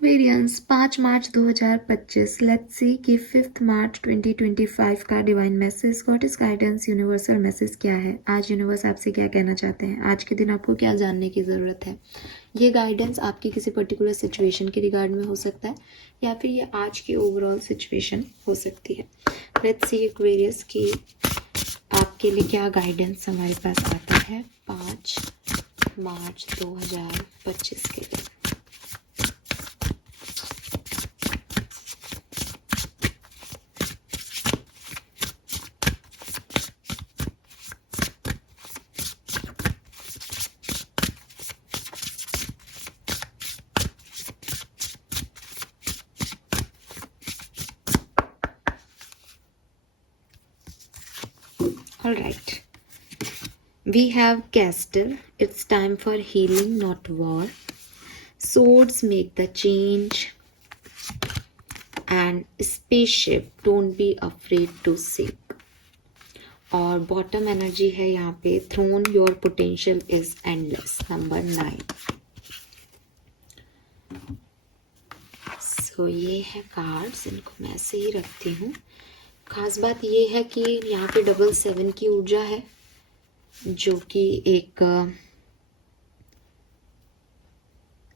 Aquarians 5 March 2025। Let's see कि 5 March 2025 का divine message, God is guidance, universal message क्या है। आज यूनिवर्स आपसे क्या कहना चाहते हैं, आज के दिन आपको क्या जानने की ज़रूरत है। ये गाइडेंस आपकी किसी पर्टिकुलर सिचुएशन के रिगार्ड में हो सकता है या फिर ये आज की ओवरऑल सिचुएशन हो सकती है। लेट्स सी एक्वेरियस की आपके लिए क्या गाइडेंस हमारे पास आता है 5 मार्च 2025 के लिए। All right. We have castle. It's time for healing, not war. Swords make the change. And spaceship, don't be afraid to seek. और बॉटम एनर्जी है यहाँ पे throne, your potential is endless, number 9। So ये है cards, इनको मैं ऐसे ही रखती हूँ। खास बात ये है कि यहाँ पे 7 की ऊर्जा है जो कि एक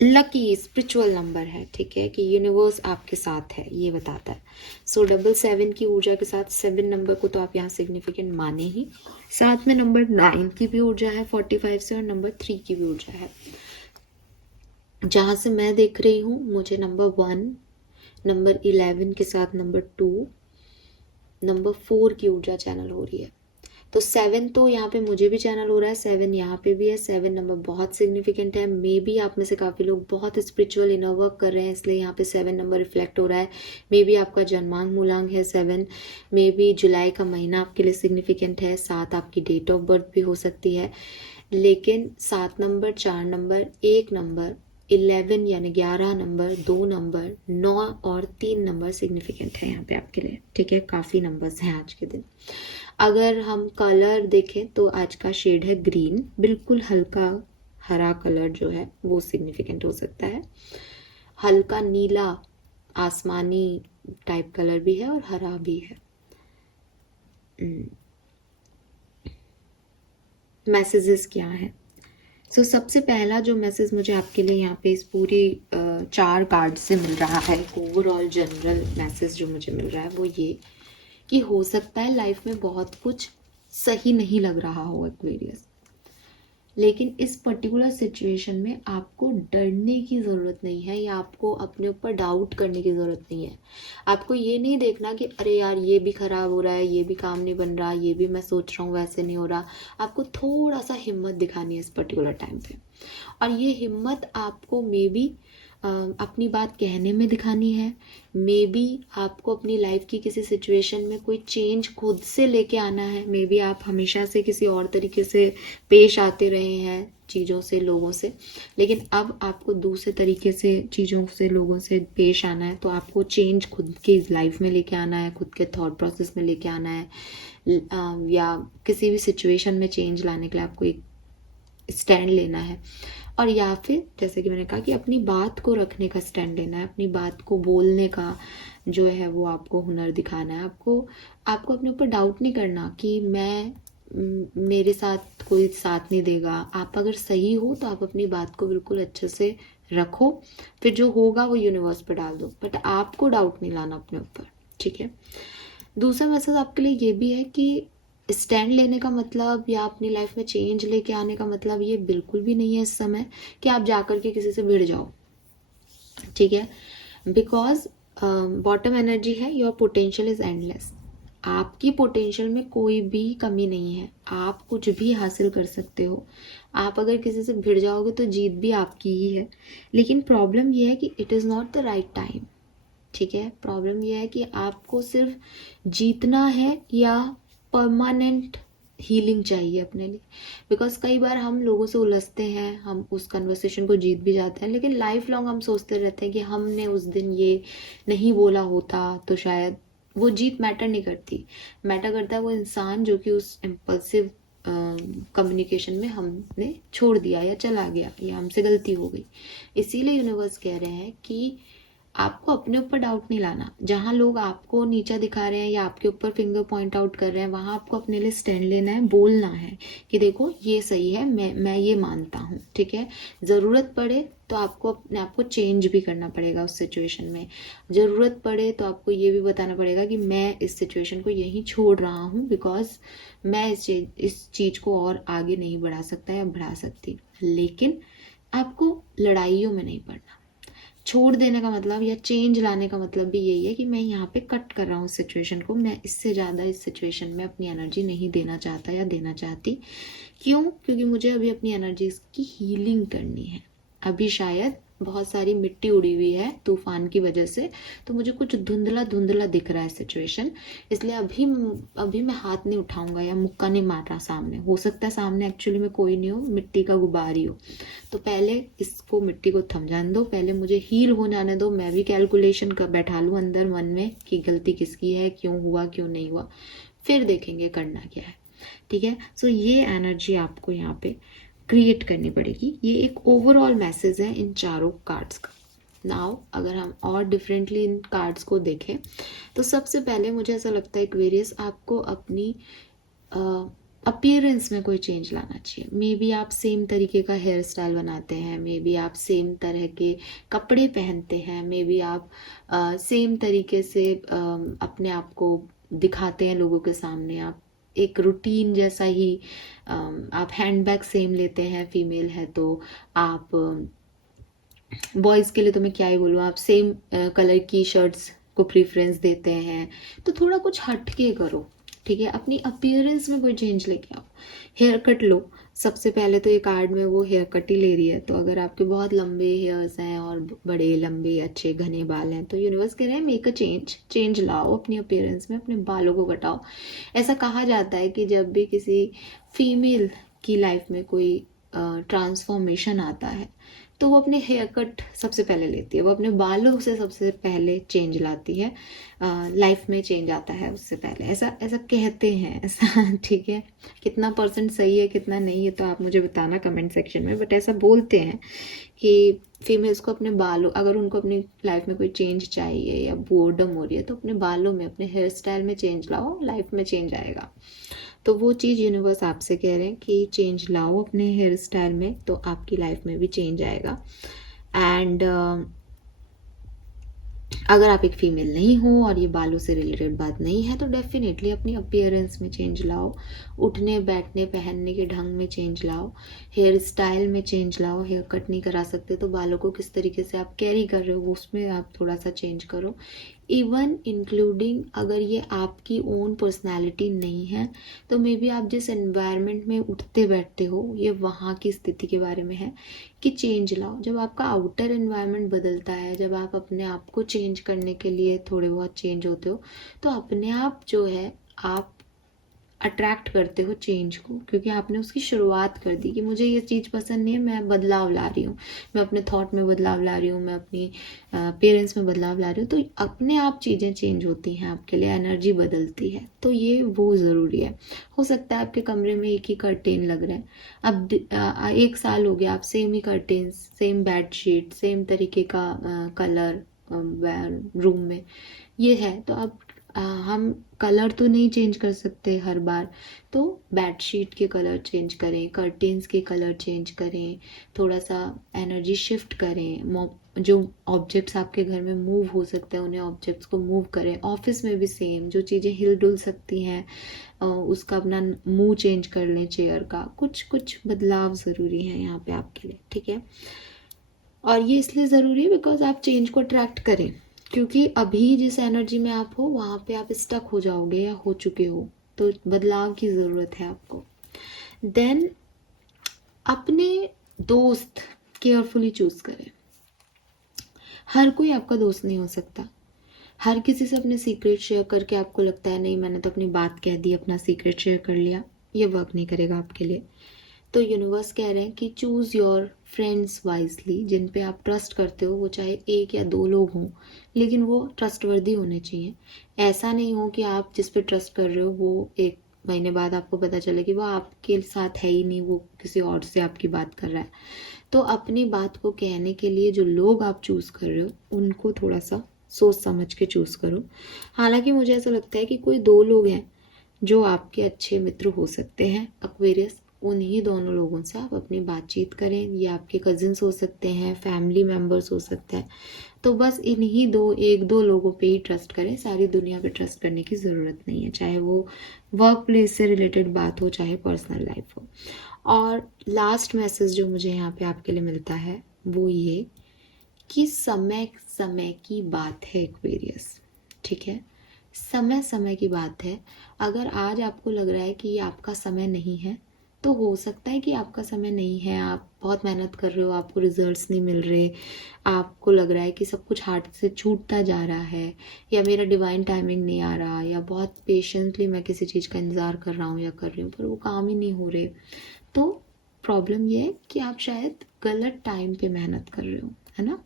लकी स्पिरिचुअल नंबर है, ठीक है, कि यूनिवर्स आपके साथ है ये बताता है। सो 7 की ऊर्जा के साथ 7 नंबर को तो आप यहाँ सिग्निफिकेंट माने ही। साथ में नंबर 9 की भी ऊर्जा है 45 से, और नंबर 3 की भी ऊर्जा है। जहाँ से मैं देख रही हूँ मुझे नंबर 1, नंबर 11 के साथ नंबर 2, नंबर 4 की ऊर्जा चैनल हो रही है। तो 7 तो यहाँ पे मुझे भी चैनल हो रहा है, 7 यहाँ पे भी है। 7 नंबर बहुत सिग्निफिकेंट है। मे बी आप में से काफ़ी लोग बहुत स्पिरिचुअल इनर वर्क कर रहे हैं, इसलिए यहाँ पे 7 नंबर रिफ्लेक्ट हो रहा है। मे बी आपका जन्मांक मूलांक है 7। मे बी जुलाई का महीना आपके लिए सिग्निफिकेंट है। 7 आपकी डेट ऑफ बर्थ भी हो सकती है। लेकिन 7 नंबर, 4 नंबर, 1 नंबर, 11 यानी 11 नंबर, 2 नंबर, 9 और 3 नंबर सिग्निफिकेंट है यहाँ पे आपके लिए, ठीक है। काफ़ी नंबर्स हैं आज के दिन। अगर हम कलर देखें तो आज का शेड है ग्रीन, बिल्कुल हल्का हरा कलर जो है वो सिग्निफिकेंट हो सकता है। हल्का नीला आसमानी टाइप कलर भी है और हरा भी है। मैसेजेस क्या है? सो सबसे पहला जो मैसेज मुझे आपके लिए यहाँ पे इस पूरी 4 कार्ड से मिल रहा है, ओवरऑल जनरल मैसेज जो मुझे मिल रहा है वो ये कि हो सकता है लाइफ में बहुत कुछ सही नहीं लग रहा हो एक्वेरियस, लेकिन इस पर्टिकुलर सिचुएशन में आपको डरने की ज़रूरत नहीं है या आपको अपने ऊपर डाउट करने की ज़रूरत नहीं है। आपको ये नहीं देखना कि अरे यार ये भी ख़राब हो रहा है, ये भी काम नहीं बन रहा, ये भी मैं सोच रहा हूँ वैसे नहीं हो रहा। आपको थोड़ा सा हिम्मत दिखानी है इस पर्टिकुलर टाइम पे, और ये हिम्मत आपको मे बी अपनी बात कहने में दिखानी है। मे बी आपको अपनी लाइफ की किसी सिचुएशन में कोई चेंज खुद से लेके आना है। मे बी आप हमेशा से किसी और तरीके से पेश आते रहे हैं चीज़ों से, लोगों से, लेकिन अब आपको दूसरे तरीके से चीज़ों से, लोगों से पेश आना है। तो आपको चेंज खुद की लाइफ में लेके आना है, खुद के थॉट प्रोसेस में लेके आना है, या किसी भी सिचुएशन में चेंज लाने के लिए आपको एक स्टैंड लेना है। और या फिर जैसे कि मैंने कहा कि अपनी बात को रखने का स्टैंड लेना है, अपनी बात को बोलने का जो है वो आपको हुनर दिखाना है। आपको अपने ऊपर डाउट नहीं करना कि मेरे साथ कोई साथ नहीं देगा। आप अगर सही हो तो आप अपनी बात को बिल्कुल अच्छे से रखो, फिर जो होगा वो यूनिवर्स पर डाल दो, बट आपको डाउट नहीं लाना अपने ऊपर, ठीक है। दूसरा मैसेज आपके लिए ये भी है कि स्टैंड लेने का मतलब या अपनी लाइफ में चेंज लेके आने का मतलब ये बिल्कुल भी नहीं है इस समय कि आप जाकर के किसी से भिड़ जाओ, ठीक है। बिकॉज बॉटम एनर्जी है योर पोटेंशियल इज एंडलेस। आपकी पोटेंशियल में कोई भी कमी नहीं है, आप कुछ भी हासिल कर सकते हो। आप अगर किसी से भिड़ जाओगे तो जीत भी आपकी ही है, लेकिन प्रॉब्लम ये है कि it is not the right time, ठीक है। प्रॉब्लम यह है कि आपको सिर्फ जीतना है या परमानेंट हीलिंग चाहिए अपने लिए। बिकॉज कई बार हम लोगों से उलझते हैं, हम उस कन्वर्सेशन को जीत भी जाते हैं, लेकिन लाइफ लॉन्ग हम सोचते रहते हैं कि हमने उस दिन ये नहीं बोला होता तो शायद। वो जीत मैटर नहीं करती, मैटर करता है वो इंसान जो कि उस इम्पल्सिव कम्युनिकेशन में हमने छोड़ दिया या चला गया या हमसे गलती हो गई। इसीलिए यूनिवर्स कह रहे हैं कि आपको अपने ऊपर डाउट नहीं लाना। जहाँ लोग आपको नीचा दिखा रहे हैं या आपके ऊपर फिंगर पॉइंट आउट कर रहे हैं, वहाँ आपको अपने लिए स्टैंड लेना है, बोलना है कि देखो ये सही है, मैं ये मानता हूँ, ठीक है। ज़रूरत पड़े तो आपको अपने आप को चेंज भी करना पड़ेगा उस सिचुएशन में। ज़रूरत पड़े तो आपको ये भी बताना पड़ेगा कि मैं इस सिचुएशन को यहीं छोड़ रहा हूँ, बिकॉज मैं इस चीज़ को और आगे नहीं बढ़ा सकता या बढ़ा सकती। लेकिन आपको लड़ाइयों में नहीं पड़ना। छोड़ देने का मतलब या चेंज लाने का मतलब भी यही है कि मैं यहाँ पे कट कर रहा हूँ सिचुएशन को, मैं इससे ज़्यादा इस सिचुएशन में अपनी एनर्जी नहीं देना चाहता या देना चाहती। क्यों? क्योंकि मुझे अभी अपनी एनर्जीज की हीलिंग करनी है। अभी शायद बहुत सारी मिट्टी उड़ी हुई है तूफान की वजह से, तो मुझे कुछ धुंधला धुंधला दिख रहा है सिचुएशन, इसलिए अभी मैं हाथ नहीं उठाऊंगा या मुक्का नहीं मार रहा सामने। हो सकता है सामने एक्चुअली में कोई नहीं हो, मिट्टी का गुबार ही हो। तो पहले इसको मिट्टी को थम जाने दो, पहले मुझे हील हो जाने दो, मैं भी कैलकुलेशन कर बैठा लूँ अंदर मन में कि गलती किसकी है, क्यों हुआ क्यों नहीं हुआ, फिर देखेंगे करना क्या है, ठीक है। सो ये एनर्जी आपको यहाँ पे क्रिएट करनी पड़ेगी। ये एक ओवरऑल मैसेज है इन चारों कार्ड्स का। नाउ अगर हम और डिफरेंटली इन कार्ड्स को देखें तो सबसे पहले मुझे ऐसा लगता है एक्वेरियस, आपको अपनी अपीयरेंस में कोई चेंज लाना चाहिए। मे बी आप सेम तरीके का हेयर स्टाइल बनाते हैं, मे बी आप सेम तरह के कपड़े पहनते हैं, मे बी आप सेम तरीके से अपने आप को दिखाते हैं लोगों के सामने। आप एक रूटीन जैसा ही आप हैंडबैग सेम लेते हैं, फीमेल है तो आप बॉयज़ के लिए तो मैं क्या ही बोलूँ, आप सेम कलर की शर्ट्स को प्रीफरेंस देते हैं। तो थोड़ा कुछ हटके करो, ठीक है। अपनी अपीयरेंस में कोई चेंज लेके आओ। हेयर कट लो, सबसे पहले तो ये कार्ड में वो हेयर कट ही ले रही है। तो अगर आपके बहुत लंबे हेयर्स हैं और बड़े लंबे अच्छे घने बाल हैं तो यूनिवर्स कह रहे हैं मेक अ चेंज लाओ अपनी अपीयरेंस में, अपने बालों को कटाओ। ऐसा कहा जाता है कि जब भी किसी फीमेल की लाइफ में कोई ट्रांसफॉर्मेशन आता है तो वो अपने हेयर कट सबसे पहले लेती है, वो अपने बालों से सबसे पहले चेंज लाती है, लाइफ में चेंज आता है उससे पहले, ऐसा ऐसा कहते हैं, ऐसा ठीक है। कितना परसेंट सही है कितना नहीं है तो आप मुझे बताना कमेंट सेक्शन में, बट ऐसा बोलते हैं कि फीमेल्स को अपने बालों, अगर उनको अपनी लाइफ में कोई चेंज चाहिए या बोर्डम हो रही है तो अपने बालों में, अपने हेयर स्टाइल में चेंज लाओ, लाइफ में चेंज आएगा। तो वो चीज़ यूनिवर्स आपसे कह रहे हैं कि चेंज लाओ अपने हेयर स्टाइल में तो आपकी लाइफ में भी चेंज आएगा। एंड अगर आप एक फीमेल नहीं हो और ये बालों से रिलेटेड बात नहीं है तो डेफिनेटली अपनी अपीयरेंस में चेंज लाओ, उठने बैठने पहनने के ढंग में चेंज लाओ, हेयर स्टाइल में चेंज लाओ। हेयर कट नहीं करा सकते तो बालों को किस तरीके से आप कैरी कर रहे हो उसमें आप थोड़ा सा चेंज करो। इवन इंक्लूडिंग अगर ये आपकी ओन पर्सनैलिटी नहीं है तो मे बी आप जिस एनवायरनमेंट में उठते बैठते हो ये वहाँ की स्थिति के बारे में है कि चेंज लाओ। जब आपका आउटर एनवायरनमेंट बदलता है, जब आप अपने आप को चेंज करने के लिए थोड़े बहुत चेंज होते हो तो अपने आप जो है आप अट्रैक्ट करते हो चेंज को, क्योंकि आपने उसकी शुरुआत कर दी कि मुझे ये चीज़ पसंद नहीं है, मैं बदलाव ला रही हूँ, मैं अपने थॉट में बदलाव ला रही हूँ, मैं अपनी पेरेंट्स में बदलाव ला रही हूँ। तो अपने आप चीज़ें चेंज होती हैं आपके लिए, एनर्जी बदलती है, तो ये वो ज़रूरी है। हो सकता है आपके कमरे में एक ही कर्टेन लग रहे हैं, अब 1 साल हो गया आप सेम ही curtain, same bed sheet, same तरीके का कलर रूम में ये है, तो अब हम कलर तो नहीं चेंज कर सकते हर बार, तो बेडशीट के कलर चेंज करें, कर्टेन्स के कलर चेंज करें, थोड़ा सा एनर्जी शिफ्ट करें। जो ऑब्जेक्ट्स आपके घर में मूव हो सकते हैं उन्हें ऑब्जेक्ट्स को मूव करें। ऑफिस में भी सेम, जो चीज़ें हिल डुल सकती हैं उसका अपना मुंह चेंज कर लें चेयर का। कुछ कुछ बदलाव ज़रूरी है यहाँ पे आपके लिए, ठीक है। और ये इसलिए ज़रूरी है बिकॉज आप चेंज को अट्रैक्ट करें, क्योंकि अभी जिस एनर्जी में आप हो वहाँ पे आप स्टक हो जाओगे या हो चुके हो, तो बदलाव की ज़रूरत है आपको। देन अपने दोस्त केयरफुली चूज़ करें। हर कोई आपका दोस्त नहीं हो सकता। हर किसी से अपने सीक्रेट शेयर करके आपको लगता है नहीं मैंने तो अपनी बात कह दी, अपना सीक्रेट शेयर कर लिया, ये वर्क नहीं करेगा आपके लिए। तो यूनिवर्स कह रहे हैं कि चूज़ योर फ्रेंड्स वाइजली। जिन पे आप ट्रस्ट करते हो वो चाहे 1 या 2 लोग हों, लेकिन वो ट्रस्टवर्दी होने चाहिए। ऐसा नहीं हो कि आप जिस पे ट्रस्ट कर रहे हो वो एक महीने बाद आपको पता चले कि वो आपके साथ है ही नहीं, वो किसी और से आपकी बात कर रहा है। तो अपनी बात को कहने के लिए जो लोग आप चूज़ कर रहे हो उनको थोड़ा सा सोच समझ के चूज़ करो। हालांकि मुझे ऐसा लगता है कि कोई 2 लोग हैं जो आपके अच्छे मित्र हो सकते हैं एक्वेरियस, उन्हीं दोनों लोगों से आप अपनी बातचीत करें। ये आपके कजिन्स हो सकते हैं, फैमिली मेम्बर्स हो सकते हैं। तो बस इन्हीं 1-2 लोगों पे ही ट्रस्ट करें, सारी दुनिया पे ट्रस्ट करने की ज़रूरत नहीं है, चाहे वो वर्क प्लेस से रिलेटेड बात हो, चाहे पर्सनल लाइफ हो। और लास्ट मैसेज जो मुझे यहाँ पे आपके लिए मिलता है वो ये कि समय समय की बात है एक्वेरियस, ठीक है? समय समय की बात है। अगर आज आपको लग रहा है कि ये आपका समय नहीं है, तो हो सकता है कि आपका समय नहीं है, आप बहुत मेहनत कर रहे हो, आपको रिजल्ट्स नहीं मिल रहे, आपको लग रहा है कि सब कुछ हाथ से छूटता जा रहा है, या मेरा डिवाइन टाइमिंग नहीं आ रहा, या बहुत पेशेंटली मैं किसी चीज़ का इंतज़ार कर रहा हूँ या कर रही हूँ पर वो काम ही नहीं हो रहे। तो प्रॉब्लम ये है कि आप शायद गलत टाइम पे मेहनत कर रहे हो, है ना?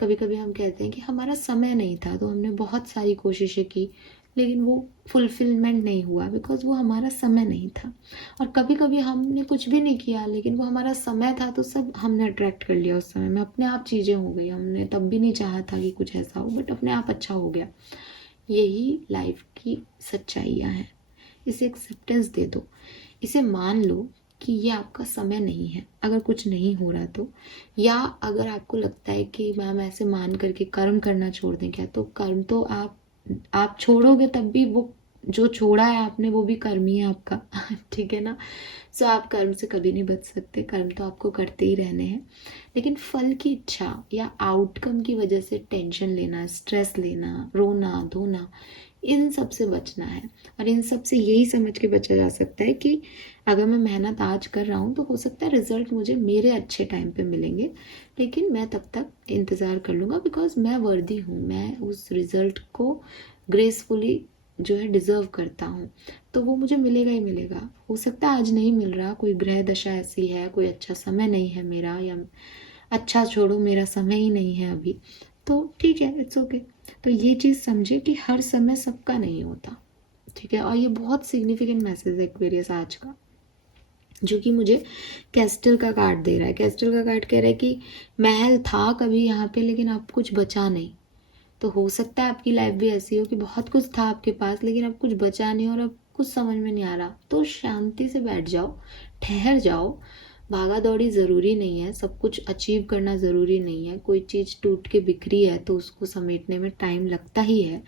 कभी कभी हम कहते हैं कि हमारा समय नहीं था, तो हमने बहुत सारी कोशिशें की लेकिन वो फुलफिलमेंट नहीं हुआ बिकॉज वो हमारा समय नहीं था। और कभी कभी हमने कुछ भी नहीं किया लेकिन वो हमारा समय था, तो सब हमने अट्रैक्ट कर लिया उस समय में, अपने आप चीज़ें हो गई, हमने तब भी नहीं चाहा था कि कुछ ऐसा हो बट अपने आप अच्छा हो गया। यही लाइफ की सच्चाइयाँ हैं। इसे एक्सेप्टेंस दे दो, इसे मान लो कि ये आपका समय नहीं है अगर कुछ नहीं हो रहा तो। या अगर आपको लगता है कि मैम ऐसे मान करके कर्म करना छोड़ दें क्या, तो कर्म तो आप छोड़ोगे तब भी वो जो छोड़ा है आपने वो भी कर्म ही है आपका ठीक है ना? सो आप कर्म से कभी नहीं बच सकते, कर्म तो आपको करते ही रहने हैं। लेकिन फल की इच्छा या आउटकम की वजह से टेंशन लेना, स्ट्रेस लेना, रोना धोना, इन सब से बचना है। और इन सब से यही समझ के बचा जा सकता है कि अगर मैं मेहनत आज कर रहा हूँ तो हो सकता है रिजल्ट मुझे मेरे अच्छे टाइम पे मिलेंगे, लेकिन मैं तब तक इंतज़ार कर लूँगा बिकॉज मैं वर्दी हूँ, मैं उस रिज़ल्ट को ग्रेसफुली जो है डिज़र्व करता हूँ, तो वो मुझे मिलेगा ही मिलेगा। हो सकता है आज नहीं मिल रहा, कोई ग्रह दशा ऐसी है, कोई अच्छा समय नहीं है मेरा, या अच्छा छोड़ो मेरा समय ही नहीं है अभी, तो ठीक है, इट्स ओके। तो ये चीज़ समझे कि हर समय सबका नहीं होता, ठीक है? और ये बहुत सिग्निफिकेंट मैसेज है एक्वेरियस आज का, जो कि मुझे कैस्टल का कार्ड दे रहा है। कैस्टल का कार्ड कह रहा है कि महल था कभी यहाँ पे लेकिन अब कुछ बचा नहीं। तो हो सकता है आपकी लाइफ भी ऐसी हो कि बहुत कुछ था आपके पास लेकिन अब कुछ बचा नहीं और अब कुछ समझ में नहीं आ रहा, तो शांति से बैठ जाओ, ठहर जाओ। भागा दौड़ी ज़रूरी नहीं है, सब कुछ अचीव करना ज़रूरी नहीं है। कोई चीज़ टूट के बिखरी है तो उसको समेटने में टाइम लगता ही है,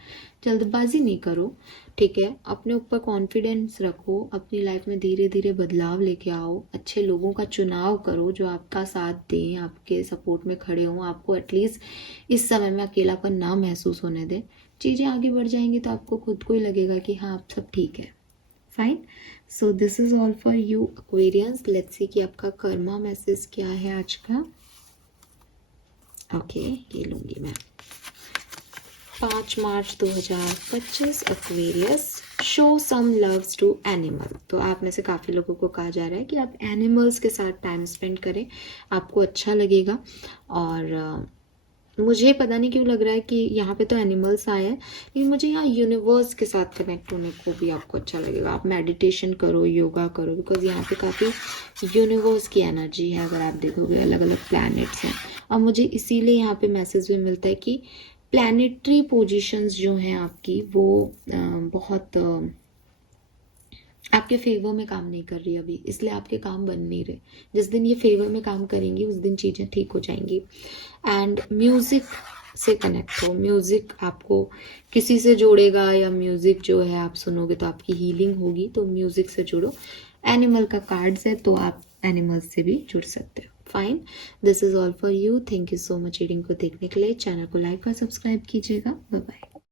जल्दबाजी नहीं करो, ठीक है? अपने ऊपर कॉन्फिडेंस रखो, अपनी लाइफ में धीरे धीरे बदलाव लेके आओ, अच्छे लोगों का चुनाव करो जो आपका साथ दें, आपके सपोर्ट में खड़े हों, आपको एटलीस्ट इस समय में अकेलापन ना महसूस होने दें। चीज़ें आगे बढ़ जाएंगी तो आपको खुद को ही लगेगा कि हाँ अब सब ठीक है। Fine, so this is all for you Aquarians. Let's see कि आपका कर्मा मैसेज क्या है आज का। ओके, ये लूँगी मैं। 5 March 2025 Aquarius, show some loves to animal. तो आप में से काफ़ी लोगों को कहा जा रहा है कि आप एनिमल्स के साथ टाइम स्पेंड करें, आपको अच्छा लगेगा। और मुझे पता नहीं क्यों लग रहा है कि यहाँ पे तो एनिमल्स आए हैं लेकिन मुझे यहाँ यूनिवर्स के साथ कनेक्ट होने को भी आपको अच्छा लगेगा। आप मेडिटेशन करो, योगा करो, बिकॉज यहाँ पे काफ़ी यूनिवर्स की एनर्जी है। अगर आप देखोगे अलग अलग प्लैनेट्स हैं, और मुझे इसीलिए यहाँ पे मैसेज भी मिलता है कि प्लैनेटरी पोजीशंस जो हैं आपकी वो बहुत आपके फेवर में काम नहीं कर रही अभी, इसलिए आपके काम बन नहीं रहे। जिस दिन ये फेवर में काम करेंगी उस दिन चीज़ें ठीक हो जाएंगी। एंड म्यूज़िक से कनेक्ट हो, म्यूज़िक आपको किसी से जोड़ेगा, या म्यूज़िक जो है आप सुनोगे तो आपकी हीलिंग होगी, तो म्यूज़िक से जुड़ो। एनिमल का कार्ड्स है तो आप एनिमल्स से भी जुड़ सकते हो। Fine, this is all for you. Thank you so much reading को देखने के लिए। चैनल को लाइक और सब्सक्राइब कीजिएगा। Bye bye.